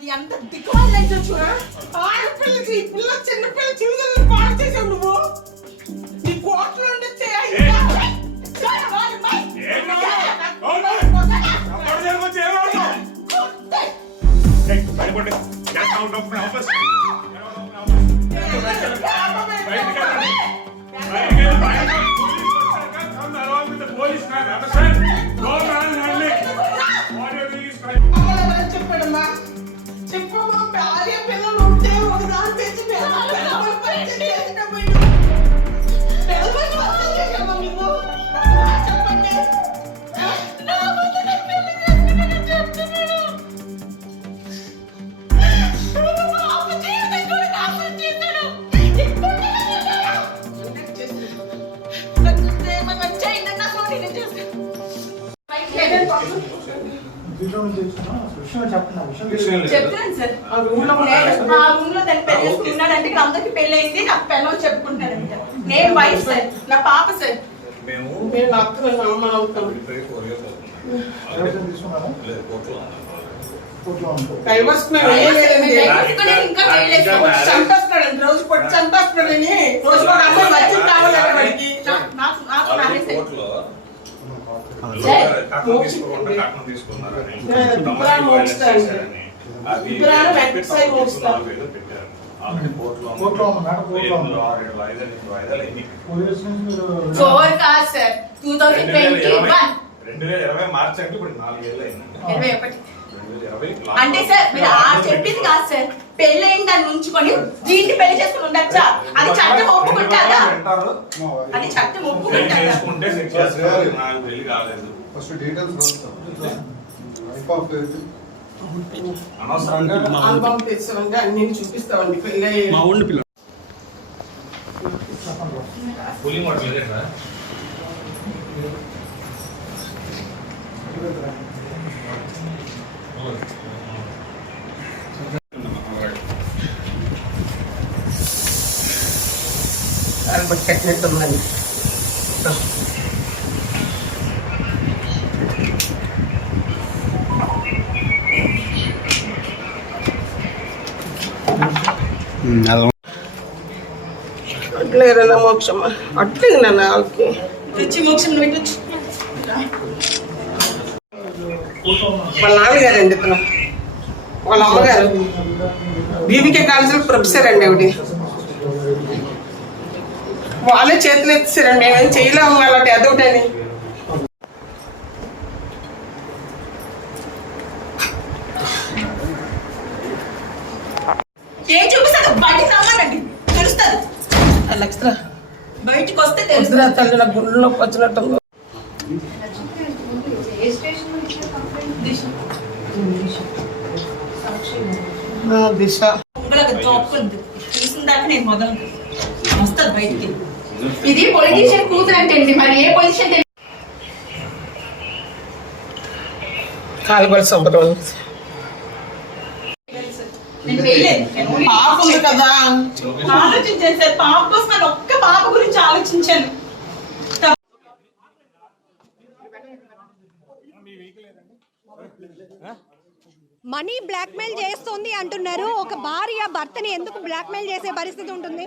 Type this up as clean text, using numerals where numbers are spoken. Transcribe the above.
ఎంత దిక్కుమాలి చూడా ఆడపిల్లకి ఈ పిల్ల చిన్న పిల్ల చిన్నపిల్లలు పాడు చేసావు నువ్వు నీ కోట్లో చెప్పాడమ్మా చెప్పమ్మా భార్య పిల్లలు ఉంటే ఒక దాని తెచ్చి చెప్పండి చెప్తాను సార్ ఆ రూమ్ లో దాన్ని పెళ్ళేసుకున్నాడంటే అందరికి పెళ్ళయింది నాకు పెళ్ళని చెప్పుకుంటానంట నేను వైఫ్ సార్ నా పాప సార్ మేము అక్క అమ్మ అవుతాం చంపేస్తున్నాడు రోజు పొట్టి చంపేస్తున్నాడని రోజు కూడా అమ్మాయి వచ్చి కావాలంటే వాడికి అంటే సార్ మీరు చెప్పింది కాదు సార్ పెళ్ళైన దాన్ని ఉంచుకొని దీన్ని పెళ్లి చేసుకుని ఉండొచ్చా అది చట్టం ఒప్పుకుంటారా అది చట్టం ఒప్పుకుంటారా ఆల్బమ్ తెచ్చామంటే అన్ని చూపిస్తామండి పెళ్ళి కట్టినట్టుందండి అట్లేరన్నా మోక్షమ్మా అట్లేదు నాన్న వాళ్ళకి తెచ్చి మోక్షం పెట్టచ్చు వాళ్ళ నాన్నగారండి ఇతను వాళ్ళ అమ్మగారు బీబీకే కాలేజీలో ప్రొఫెసర్ అండి ఆవిడ వాళ్ళే చేతులు ఎత్తిసారండి మేమేం చేయలేము అలాంటి అదొకటని ఏం చూపిస్తారు బయటికి రమ్మానండి తెలుస్తుంది లక్ష బయటికి వస్తే తెలుసు తల్లి నా గుండెలో వచ్చినట్టు దిశ తీసిన దాకా నేను మొదలు వస్తుంది బయటికి ఇది పొలిటీషియన్ కూతురు అంటే మరి ఏ పొజిషన్ కాలుబల సంబరం పాప ఉంది కదా ఆలోచించాను సార్ పాప కోసం నేను ఒక్క పాప గురించి ఆలోచించాను మనీ బ్లాక్మెయిల్ చేస్తుంది అంటున్నారు. ఒక భార్య భర్తని ఎందుకు బ్లాక్మెయిల్ చేసే పరిస్థితి ఉంటుంది?